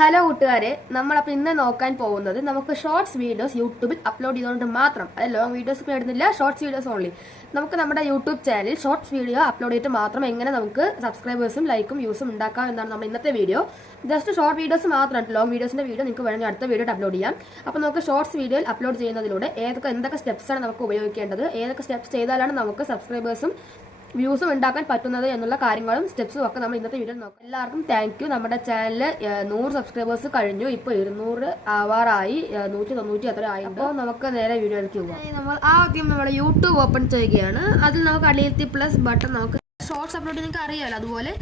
Hello കൂട്ടുകാരെ, നമ്മളപ്പോൾ ഇന്ന് നോക്കാൻ പോകുന്നത് നമുക്ക് ഷോർട്സ് വീഡിയോസ് യൂട്യൂബിൽ അപ്ലോഡ് ചെയ്തുകൊണ്ട് മാത്രം, അത് ലോങ് വീഡിയോസ് ഇടുന്നില്ല, ഷോർട്സ് വീഡിയോസ് ഓൺലി. നമുക്ക് നമ്മുടെ യൂട്യൂബ് ചാനലിൽ ഷോർട്സ് വീഡിയോ അപ്ലോഡ് ചെയ്തിട്ട് മാത്രം എങ്ങനെ നമുക്ക് സബ്സ്ക്രൈബേഴ്സും ലൈക്കും വ്യൂസും ഉണ്ടാക്കാം എന്നാണ് നമ്മുടെ ഇന്നത്തെ വീഡിയോ. ജസ്റ്റ് ഷോർട്ട് വീഡിയോസ് മാത്രമാണ്, ലോങ് വീഡിയോസിന്റെ വീഡിയോ നിങ്ങൾക്ക് വേണമെങ്കിൽ അടുത്ത വീഡിയോ അപ്ലോഡ് ചെയ്യാം. അപ്പോൾ നമുക്ക് ഷോർട്സ് വീഡിയോയിൽ അപ്ലോഡ് ചെയ്യുന്നതിലൂടെ എന്തൊക്കെ സ്റ്റെപ്സാണ് നമുക്ക് ഉപയോഗിക്കേണ്ടത്, ഏതൊക്കെ സ്റ്റെപ്സ് ചെയ്താലാണ് നമുക്ക് സബ്സ്ക്രൈബേഴ്സും വ്യൂസും ഉണ്ടാക്കാൻ പറ്റുന്നത് എന്നുള്ള കാര്യങ്ങളും സ്റ്റെപ്സും ഒക്കെ നമ്മൾ ഇന്നത്തെ വീഡിയോ നോക്കാം. എല്ലാവർക്കും താങ്ക് യു. നമ്മുടെ ചാനൽ 100 സബ്സ്ക്രൈബേഴ്സ് കഴിഞ്ഞു, ഇപ്പോൾ 200 ആവാറായി, 190 അത്ര ആയി. അപ്പോൾ നമുക്ക് നേരെ വീഡിയോയിലേക്ക് പോകാം. നമ്മൾ ആദ്യം നമ്മുടെ യൂട്യൂബ് ഓപ്പൺ ചെയ്യുകയാണ്. അതിൽ നമുക്ക് അടിയിലത്തെ പ്ലസ് ബട്ടൺ, നമുക്ക് ഷോർട്സ് അപ്ലോഡ് നിങ്ങൾക്ക് അറിയാമല്ലോ, അതുപോലെ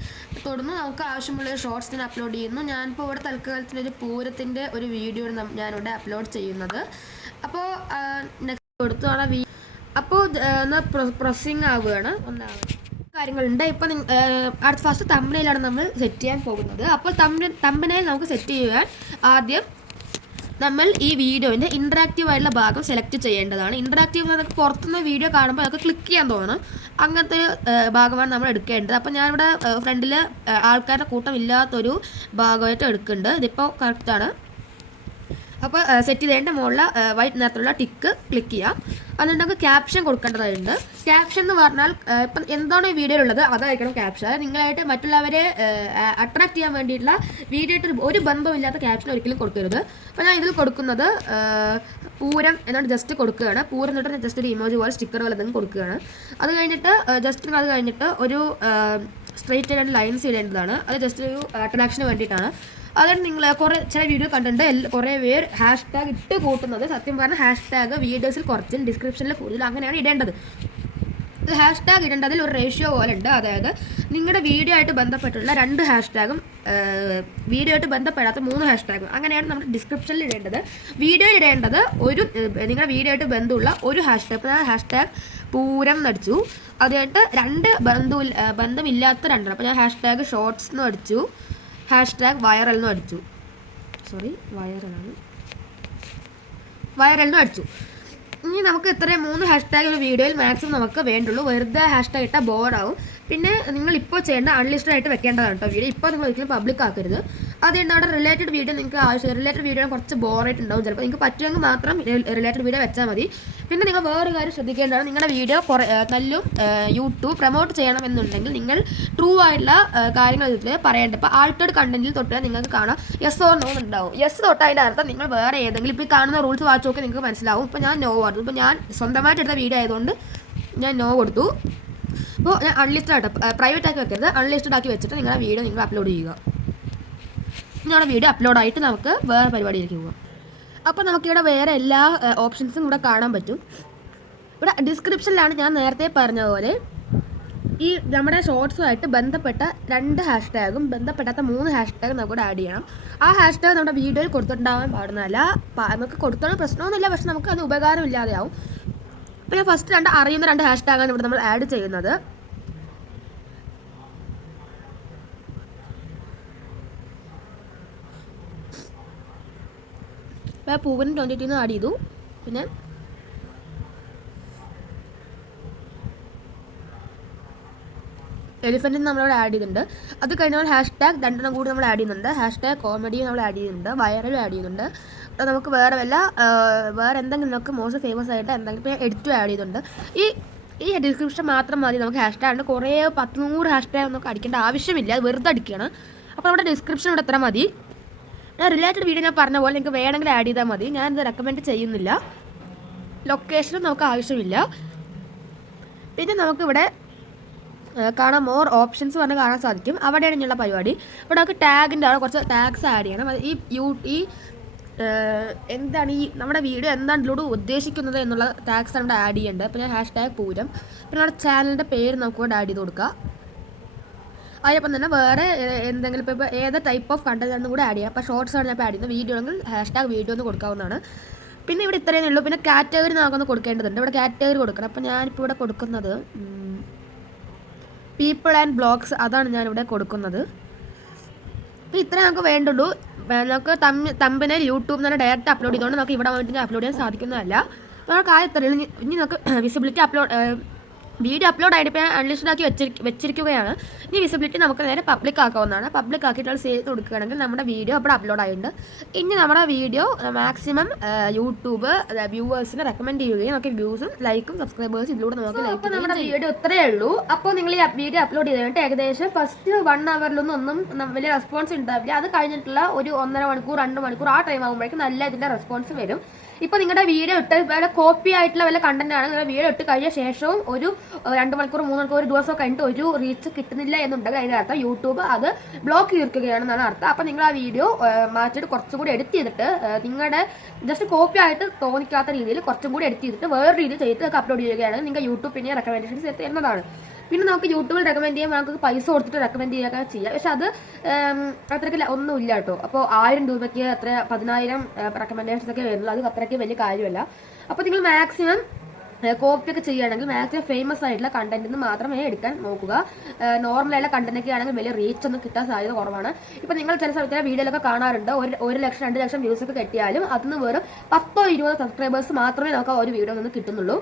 തുടർന്ന് നമുക്ക് ആവശ്യമുള്ള ഷോർട്സ് ഞാൻ അപ്ലോഡ് ചെയ്യുന്നു. ഞാനിപ്പോൾ ഇവിടെ തൽക്കാലത്തിന് ഒരു പൂരത്തിൻ്റെ ഒരു വീഡിയോ ഞാനിവിടെ അപ്ലോഡ് ചെയ്യുന്നത്. അപ്പോൾ നെക്സ്റ്റ് കൊടുത്താണ് അപ്പോൾ പ്രൊസസിങ് ആവുകയാണ്. കാര്യങ്ങളുണ്ട്. ഇപ്പം അടുത്ത ഫസ്റ്റ് തമ്പനയിലാണ് നമ്മൾ സെറ്റ് ചെയ്യാൻ പോകുന്നത്. അപ്പോൾ തമ്പനയിൽ നമുക്ക് സെറ്റ് ചെയ്യാൻ ആദ്യം നമ്മൾ ഈ വീഡിയോൻ്റെ ഇൻറ്ററാക്റ്റീവ് ആയിട്ടുള്ള ഭാഗം സെലക്ട് ചെയ്യേണ്ടതാണ്. ഇൻറ്ററാക്റ്റീവ് നമുക്ക് പുറത്തുനിന്ന് വീഡിയോ കാണുമ്പോൾ നമുക്ക് ക്ലിക്ക് ചെയ്യാൻ തോന്നണം, അങ്ങനത്തെ ഭാഗമാണ് നമ്മൾ എടുക്കേണ്ടത്. അപ്പോൾ ഞാനിവിടെ ഫ്രണ്ടിൽ ആൾക്കാരുടെ കൂട്ടം ഇല്ലാത്തൊരു ഭാഗമായിട്ട് എടുക്കുന്നുണ്ട്. ഇതിപ്പോൾ കറക്റ്റാണ്. അപ്പോൾ സെറ്റ് ചെയ്തതിൻ്റെ മുകളിൽ വൈറ്റ് നിറത്തിലുള്ള ടിക്ക് ക്ലിക്ക് ചെയ്യാം. അതുകൊണ്ട് നമുക്ക് ക്യാപ്ഷൻ കൊടുക്കേണ്ടതായിട്ടുണ്ട്. ക്യാപ്ഷൻ എന്ന് പറഞ്ഞാൽ ഇപ്പം എന്താണ് ഈ വീഡിയോയിലുള്ളത് അതായിരിക്കണം ക്യാപ്ഷൻ. അതായത് നിങ്ങളായിട്ട് മറ്റുള്ളവരെ അട്രാക്ട് ചെയ്യാൻ വേണ്ടിയിട്ടുള്ള വീഡിയോ ആയിട്ട് ഒരു ബന്ധമില്ലാത്ത ക്യാപ്ഷൻ ഒരിക്കലും കൊടുക്കരുത്. അപ്പോൾ ഞാൻ ഇതിൽ കൊടുക്കുന്നത് പൂരം എന്നാണ് ജസ്റ്റ് കൊടുക്കുകയാണ്. പൂരം തൊട്ട് ജസ്റ്റ് ഒരു ഇമോജി പോലെ സ്റ്റിക്കർ പോലെ എന്തെങ്കിലും കൊടുക്കുകയാണ്. അത് കഴിഞ്ഞിട്ട് ഒരു സ്ട്രെയിറ്റ് ആയിട്ട് ലൈൻസ് ഇടേണ്ടതാണ്. അത് ജസ്റ്റ് ഒരു അട്രാക്ഷന് വേണ്ടിയിട്ടാണ്. അതുകൊണ്ട് നിങ്ങൾ ചില വീഡിയോ കണ്ടിട്ടുണ്ട്, കുറേ പേര് ഹാഷ്ടാഗ് ഇട്ട് കൂട്ടുന്നത്. സത്യം പറഞ്ഞാൽ ഹാഷ്ടാഗ് വീഡിയോസിൽ കുറച്ചും ഡിസ്ക്രിപ്ഷനിൽ കൂടുതൽ അങ്ങനെയാണ് ഇടേണ്ടത്. ഹാഷ്ടാഗ് ഇടേണ്ടതിൽ ഒരു റേഷ്യോ പോലെ ഉണ്ട്. അതായത് നിങ്ങളുടെ വീഡിയോ ആയിട്ട് ബന്ധപ്പെട്ടുള്ള 2 ഹാഷ്ടാഗും വീഡിയോ ആയിട്ട് ബന്ധപ്പെടാത്ത 3 ഹാഷ്ടാഗും അങ്ങനെയാണ് നമ്മൾ ഡിസ്ക്രിപ്ഷനിൽ ഇടേണ്ടത്. വീഡിയോയിൽ ഇടേണ്ടത് നിങ്ങളുടെ വീഡിയോ ആയിട്ട് ബന്ധമുള്ള ഒരു ഹാഷ്ടാഗ്. ഇപ്പോൾ ഹാഷ്ടാഗ് പൂരം എന്നടിച്ചു, അതായിട്ട് 2 ബന്ധമില്ലാത്ത 2. അപ്പോൾ ഞാൻ ഹാഷ്ടാഗ് ഷോർട്സ് എന്ന് അടിച്ചു, ഹാഷ്ടാഗ് വൈറൽ എന്നും അടിച്ചു. വൈറൽ എന്നും അടിച്ചു. ഇനി നമുക്ക് ഇത്രയും 3 ഹാഷ്ടാഗ് ഒരു വീഡിയോയിൽ മാക്സിമം നമുക്ക് വേണ്ടുള്ളൂ. വെറുതെ ഹാഷ്ടാഗ് ഇട്ടാൽ ബോറാവും. പിന്നെ നിങ്ങൾ ഇപ്പോൾ ചെയ്യേണ്ട അൺലിസ്റ്റഡ് ആയിട്ട് വെക്കേണ്ടതാണ് കേട്ടോ വീഡിയോ. ഇപ്പോൾ നിങ്ങൾ ഒരിക്കലും പബ്ലിക് ആക്കരുത്. അതുകൊണ്ട് അവിടെ റിലേറ്റഡ് വീഡിയോ നിങ്ങൾക്ക് ആവശ്യം, റിലേറ്റഡ് വീഡിയോ കുറച്ച് ബോറായിട്ടുണ്ടാവും ചിലപ്പോൾ. നിങ്ങൾക്ക് പറ്റുമെങ്കിൽ മാത്രം റിലേറ്റഡ് വീഡിയോ വെച്ചാൽ മതി. പിന്നെ നിങ്ങൾ വേറൊരു കാര്യം ശ്രദ്ധിക്കേണ്ടതാണ്, നിങ്ങളുടെ വീഡിയോ നല്ലും യൂട്യൂബ് പ്രൊമോട്ട് ചെയ്യണമെന്നുണ്ടെങ്കിൽ നിങ്ങൾ ട്രൂ ആയിട്ടുള്ള കാര്യങ്ങൾ ഇതിൽ പറയേണ്ടത്. ഇപ്പോൾ ആൾട്ടേഡ് കണ്ടന്റിൽ തൊട്ട് നിങ്ങൾക്ക് കാണാം യെസ് ഓർ നോ ഉണ്ടാവും. യെസ് തൊട്ട് അതിൻ്റെ അർത്ഥം നിങ്ങൾ വേറെ ഏതെങ്കിലും ഇപ്പോൾ ഈ കാണുന്ന റൂൾസ് വായിച്ച് നോക്കി നിങ്ങൾക്ക് മനസ്സിലാവും. ഇപ്പോൾ ഞാൻ നോ പറഞ്ഞു. ഇപ്പോൾ ഞാൻ സ്വന്തമായിട്ട് എടുത്ത വീഡിയോ ആയതുകൊണ്ട് ഞാൻ നോ കൊടുത്തു. അപ്പോൾ ഞാൻ അൺലിസ്റ്റഡ് ആയിട്ട് പ്രൈവറ്റ് ആക്കി വെക്കരുത്, അൺലിസ്റ്റഡ് ആക്കി വെച്ചിട്ട് നിങ്ങളുടെ വീഡിയോ നിങ്ങൾ അപ്ലോഡ് ചെയ്യുക. നിങ്ങളുടെ വീഡിയോ അപ്ലോഡായിട്ട് നമുക്ക് വേറെ പരിപാടിയിലേക്ക് പോകാം. അപ്പോൾ നമുക്കിവിടെ വേറെ എല്ലാ ഓപ്ഷൻസും ഇവിടെ കാണാൻ പറ്റും. ഇവിടെ ഡിസ്ക്രിപ്ഷനിലാണ് ഞാൻ നേരത്തെ പറഞ്ഞ പോലെ ഈ നമ്മുടെ ഷോർട്സുമായിട്ട് ബന്ധപ്പെട്ട 2 ഹാഷ്ടാഗും ബന്ധപ്പെടാത്ത 3 ഹാഷ്ടാഗും നമുക്കിവിടെ ആഡ് ചെയ്യണം. ആ ഹാഷ്ടാഗ് നമ്മുടെ വീഡിയോയിൽ കൊടുത്തിട്ടുണ്ടാകാൻ പാടുന്നതല്ല. നമുക്ക് കൊടുത്തോളം പ്രശ്നമൊന്നുമില്ല, പക്ഷെ നമുക്ക് അത് ഉപകാരമില്ലാതെയാവും. അപ്പോൾ ഞാൻ ഫസ്റ്റ് അറിയുന്ന 2 ഹാഷ്ടാഗാണ് ഇവിടെ നമ്മൾ ആഡ് ചെയ്യുന്നത്. പൂവൻ 20 ആഡ് ചെയ്തു. പിന്നെ എലിഫൻറ്റിന് നമ്മളിവിടെ ആഡ് ചെയ്തിട്ടുണ്ട്. അത് കഴിഞ്ഞാൽ ഹാഷ്ടാഗ് 2 കൂടി നമ്മൾ ആഡ് ചെയ്യുന്നുണ്ട്. ഹാഷ്ടാഗ് കോമഡി നമ്മൾ ആഡ് ചെയ്യുന്നുണ്ട്, വൈറലും ആഡ് ചെയ്യുന്നുണ്ട്. നമുക്ക് വേറെ എന്തെങ്കിലും നമുക്ക് മോസ്റ്റ് ഫേമസ് ആയിട്ട് എന്തെങ്കിലും ഇപ്പോൾ എഡിറ്റും ആഡ് ചെയ്യുന്നുണ്ട്. ഈ ഡിസ്ക്രിപ്ഷൻ മാത്രം മതി നമുക്ക് ഹാഷ്ടാഗ്. കുറേ 100 ഹാഷ്ടാഗ് നമുക്ക് അടിക്കേണ്ട ആവശ്യമില്ല, അത് വെറുതെ അടിക്കുകയാണ്. അപ്പോൾ നമ്മുടെ ഡിസ്ക്രിപ്ഷൻ ഇവിടെ എത്ര മതി. റിലേറ്റഡ് വീഡിയോ ഞാൻ പറഞ്ഞ പോലെ നിങ്ങൾക്ക് വേണമെങ്കിൽ ആഡ് ചെയ്താൽ മതി. ഞാനിത് റെക്കമെൻഡ് ചെയ്യുന്നില്ല. ലൊക്കേഷനും നമുക്ക് ആവശ്യമില്ല. പിന്നെ നമുക്കിവിടെ കാണാൻ മോർ ഓപ്ഷൻസ് പറഞ്ഞ് കാണാൻ സാധിക്കും. അവിടെയാണ് ഇങ്ങനെയുള്ള പരിപാടി. ഇവിടെ നമുക്ക് ടാഗിൻ്റെ അവിടെ കുറച്ച് ടാഗ്സ് ആഡ് ചെയ്യണം. അത് ഈ എന്താണ് നമ്മുടെ വീഡിയോ എന്താണ് ഇതിലൂടെ ഉദ്ദേശിക്കുന്നത് എന്നുള്ള ടാഗ്സ് അവിടെ ആഡ് ചെയ്യേണ്ടത്. അപ്പോൾ ഞാൻ ഹാഷ്ടാഗ് പൂരം, പിന്നെ നമ്മുടെ ചാനലിൻ്റെ പേര് നമുക്ക് ഇവിടെ ആഡ് ചെയ്ത് കൊടുക്കുക. അതിനൊപ്പം തന്നെ വേറെ എന്തെങ്കിലും ഇപ്പോൾ ഏത് ടൈപ്പ് ഓഫ് കണ്ടന്റ് ആണെന്ന് കൂടെ ആഡ് ചെയ്യാം. അപ്പോൾ ഷോർട്സ് ആണ് ഞാൻ ആഡ് ചെയ്യുന്നത്. വീഡിയോ ആണെങ്കിൽ ഹാഷ്ടാഗ് വീഡിയോ എന്ന് കൊടുക്കാവുന്നതാണ്. പിന്നെ ഇവിടെ ഇത്രയേ ഉള്ളൂ. പിന്നെ കാറ്റഗറി നമുക്കൊന്ന് കൊടുക്കേണ്ടതുണ്ട്. ഇവിടെ കാറ്റഗറി കൊടുക്കണം. അപ്പോൾ ഞാനിപ്പോൾ ഇവിടെ കൊടുക്കുന്നത് പീപ്പിൾ ആൻഡ് ബ്ലോഗ്സ്, അതാണ് ഞാനിവിടെ കൊടുക്കുന്നത്. അപ്പോൾ ഇത്രയും നമുക്ക് വേണ്ടുള്ളൂ. നമുക്ക് തമ്പനയിൽ യൂട്യൂബിൽ നിന്ന് ഡയറക്റ്റ് അപ്ലോഡ് ചെയ്തുകൊണ്ട് നമുക്ക് ഇവിടെ വന്നിട്ട് അപ്ലോഡ് ചെയ്യാൻ സാധിക്കുന്നതല്ല. നമുക്ക് ഇനി നമുക്ക് വിസിബിലിറ്റി വീഡിയോ അപ്ലോഡ് ആയിട്ട് ഇപ്പോൾ അൺലിസ്റ്റഡ് ആക്കി വെച്ചിരിക്കുകയാണ്. ഇനി വിസിബിലിറ്റി നമുക്ക് നേരെ പബ്ലിക് ആക്കാവുന്നതാണ്. പബ്ലിക് ആക്കിയിട്ട് സേവ് ചെയ്ത് കൊടുക്കുകയാണെങ്കിൽ നമ്മുടെ വീഡിയോ അവിടെ അപ്ലോഡ് ആയിട്ടുണ്ട്. ഇനി നമ്മുടെ വീഡിയോ മാക്സിമം യൂട്യൂബ് വ്യൂവേഴ്സിനെ റെക്കമെൻഡ് ചെയ്യുകയും നമുക്ക് വ്യൂസും ലൈക്കും സബ്സ്ക്രൈബേഴ്സ് ഇതിലൂടെ നമുക്ക് ലൈക്ക് നമ്മുടെ വീഡിയോ ഇത്രയേ ഉള്ളൂ. അപ്പോൾ നിങ്ങൾ ഈ വീഡിയോ അപ്ലോഡ് ചെയ്തിട്ട് ഏകദേശം ഫസ്റ്റ് 1 അവറിലൊന്നും വലിയ റെസ്പോൺസ് ഉണ്ടാവില്ല. അത് കഴിഞ്ഞിട്ടുള്ള ഒരു 1.5 മണിക്കൂർ 2 മണിക്കൂർ ആ ടൈം ആകുമ്പോഴേക്കും നല്ല ഇതിന്റെ റെസ്പോൺസ് വരും. ഇപ്പൊ നിങ്ങളുടെ വീഡിയോ ഇട്ട് വല്ല കോപ്പി ആയിട്ടുള്ള വല്ല കണ്ടന്റ് ആണ് നിങ്ങളുടെ വീഡിയോ ഇട്ട് കഴിഞ്ഞ ശേഷവും ഒരു 2 മണിക്കൂർ 3 മണിക്കൂർ ഒരു ദിവസം കഴിഞ്ഞിട്ട് ഒരു റീച്ച് കിട്ടുന്നില്ല എന്നുണ്ടെങ്കിൽ അതിന്റെ അർത്ഥം യൂട്യൂബ് അത് ബ്ലോക്ക് ചെയ്തിരിക്കുകയാണെന്നാണ് അർത്ഥം. അപ്പൊ നിങ്ങൾ ആ വീഡിയോ മാറ്റിയിട്ട് കുറച്ചും കൂടി എഡിറ്റ് ചെയ്തിട്ട് നിങ്ങളുടെ ജസ്റ്റ് കോപ്പി ആയിട്ട് തോന്നിക്കാത്ത രീതിയിൽ കുറച്ചും കൂടി എഡിറ്റ് ചെയ്തിട്ട് വേറെ രീതിയിൽ ചെയ്തിട്ട് അപ്ലോഡ് ചെയ്യുകയാണെങ്കിൽ നിങ്ങൾ യൂട്യൂബ് പിന്നെ റെക്കമെൻഡേഷൻസ് തരുന്നതാണ്. പിന്നെ നമുക്ക് യൂട്യൂബിൽ റെക്കമെൻഡ് ചെയ്യാൻ നമുക്ക് പൈസ കൊടുത്തിട്ട് റെക്കമെൻഡ് ചെയ്യാൻ ചെയ്യാം. പക്ഷെ അത് അത്രയ്ക്ക് ഒന്നും ഇല്ല കേട്ടോ. അപ്പോൾ 1000 രൂപയ്ക്ക് അത്ര 10,000 റെക്കമെൻഡേഷൻസ് ഒക്കെ വരുന്നത് അത് അത്രയ്ക്ക് വലിയ കാര്യമല്ല. അപ്പോൾ നിങ്ങൾ മാക്സിമം കോപ്പി ഒക്കെ ചെയ്യുകയാണെങ്കിൽ മാക്സിമം ഫേമസ് ആയിട്ടുള്ള കണ്ടന്റ് മാത്രമേ എടുക്കാൻ നോക്കുക. നോർമലായിട്ടുള്ള കണ്ടന്റ് ഒക്കെ ആണെങ്കിൽ വലിയ റീച്ച് ഒന്നും കിട്ടാൻ സാധ്യത കുറവാണ്. ഇപ്പൊ നിങ്ങൾ ചില സമയത്ത് വീഡിയോയിലൊക്കെ കാണാറുണ്ട് 1 ലക്ഷം 2 ലക്ഷം വ്യൂസ് ഒക്കെ കിട്ടിയാലും അതിന് വെറും 10-20 സബ്സ്ക്രൈബേഴ്സ് മാത്രമേ നമുക്ക് ആ ഒരു വീഡിയോ നിന്ന് കിട്ടുന്നുള്ളൂ.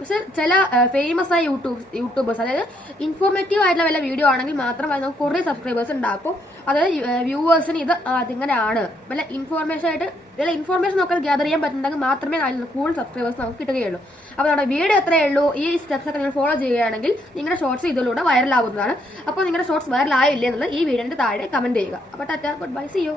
പക്ഷെ ചില ഫേമസ് ആയ യൂട്യൂബേഴ്സ് അതായത് ഇൻഫോർമേറ്റീവ് ആയിട്ടുള്ള വല്ല വീഡിയോ ആണെങ്കിൽ മാത്രം അത് നമുക്ക് കുറേ സബ്സ്ക്രൈബേഴ്സ് ഉണ്ടാക്കും. അതായത് വ്യൂവേഴ്സിന് ഇത് അതിങ്ങനെയാണ് വല്ല ഇൻഫോർമേഷൻ നമുക്ക് ഗ്യാദർ ചെയ്യാൻ പറ്റുന്നെങ്കിൽ മാത്രമേ അതിൽ കൂടുതൽ സബ്സ്ക്രൈബേഴ്സ് നമുക്ക് കിട്ടുകയുള്ളൂ. അപ്പോൾ നമ്മുടെ വീഡിയോ എത്രയേ ഉള്ളൂ. ഈ സ്റ്റെപ്സ് ഒക്കെ നിങ്ങൾ ഫോളോ ചെയ്യുകയാണെങ്കിൽ നിങ്ങളുടെ ഷോർട്സ് ഇതിലൂടെ വൈറലാവുന്നതാണ്. അപ്പോൾ നിങ്ങളുടെ ഷോർട്സ് വൈറലായില്ലേ എന്നുള്ളത് ഈ വീഡിയോന്റെ താഴെ കമന്റ് ചെയ്യുക. അപ്പോൾ tata, goodbye, see U.